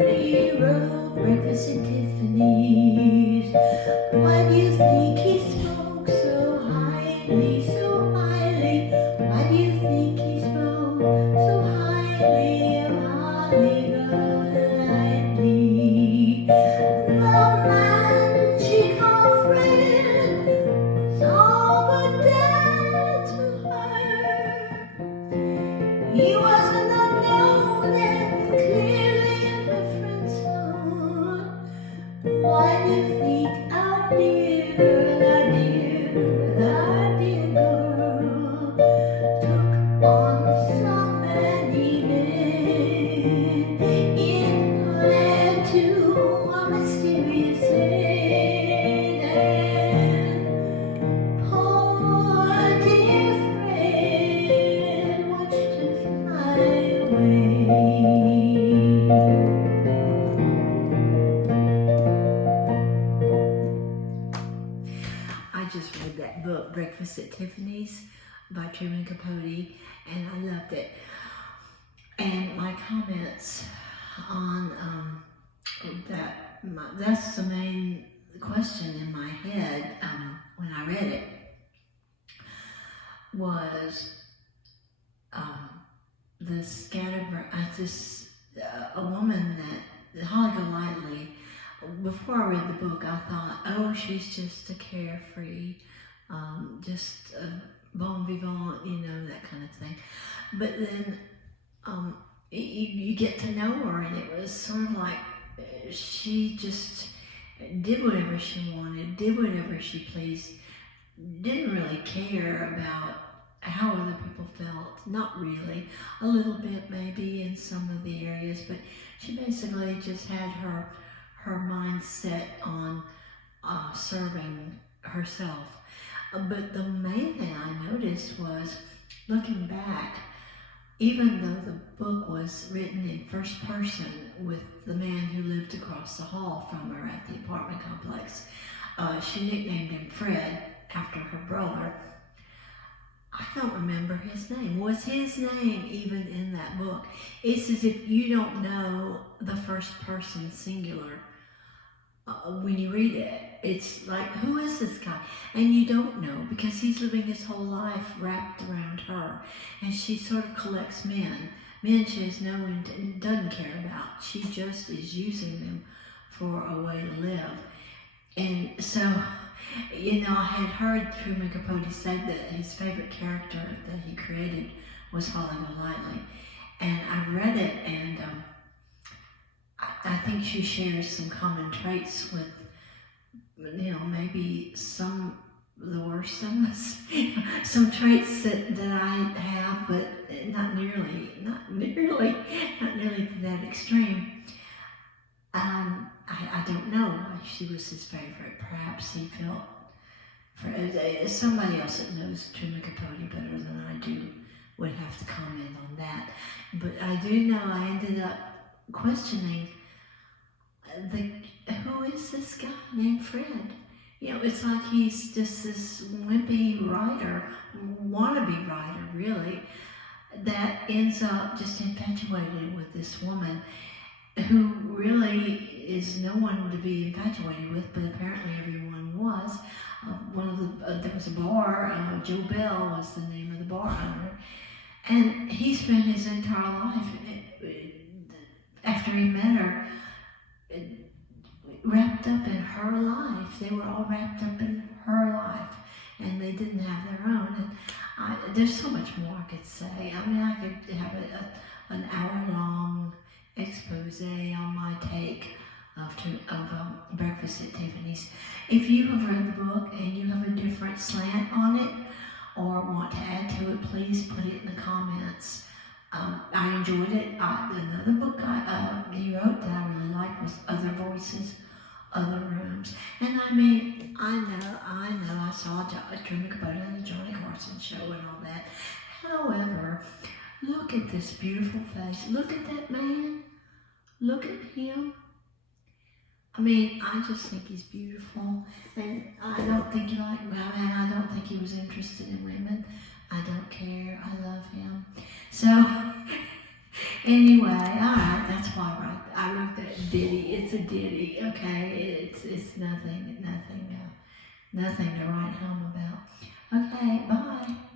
Capote wrote Breakfast at Tiffany's. Why do you think he spoke so highly, so highly? Why do you think he spoke so highly of Holly Golightly? The man she called friend was all but dead to her. He wasn't unknown and clearly a different son. Why do you think our dear girl, our dear girl, our dear girl took on so many men inland to a mysterious end? And poor dear friend watched her fly away. I just read that book, Breakfast at Tiffany's by Truman Capote, and I loved it. And my comments on that's the main question in my head when I read it was the scatterbrain, a woman that, Holly Golightly. Before I read the book, I thought, oh, she's just a carefree, just a bon vivant, that kind of thing. But then you get to know her, and it was sort of like she just did whatever she wanted, did whatever she pleased, didn't really care about how other people felt. Not really. A little bit maybe in some of the areas, but she basically just had her mind set on serving herself. But the main thing I noticed was, looking back, even though the book was written in first person with the man who lived across the hall from her at the apartment complex, she nicknamed him Fred after her brother. I don't remember his name. Was his name even in that book? It's as if you don't know the first person singular. When you read it, it's like, who is this guy? And you don't know, because he's living his whole life wrapped around her. And she sort of collects men she has no and doesn't care about. She just is using them for a way to live. And so, I had heard Truman Capote say that his favorite character that he created was Holly Golightly. And I read it, and I think she shares some common traits with, maybe some of the worst of us. Some traits that I have, but not nearly to that extreme. I don't know why she was his favorite. Perhaps he felt, for somebody else that knows Truman Capote better than I do would have to comment on that. But I do know I ended up questioning who is this guy named Fred? It's like he's just this wimpy writer, wannabe writer really, that ends up just infatuated with this woman who really is no one to be infatuated with, but apparently everyone was. There was a bar, Joe Bell was the name of the bar owner, and he spent his entire life, after he met her, wrapped up in her life. They were all wrapped up in her life, and they didn't have their own. And there's so much more I could say. I mean, I could have an hour-long expose on my take of Breakfast at Tiffany's. If you have read the book and you have a different slant on it, or want to add to it, please put it in the comments. I enjoyed it. Another book he wrote that I really liked was Other Voices, Other Rooms. And I mean, I know, I saw Truman Capote on the Johnny Carson show and all that. However, look at this beautiful face. Look at that man. Look at him. I mean, I just think he's beautiful. And I don't think I don't think he was interested in women. I don't care. I love him. So, Anyway, alright, that's why I wrote that ditty. It's a ditty, okay? It's nothing to write home about. Okay, bye.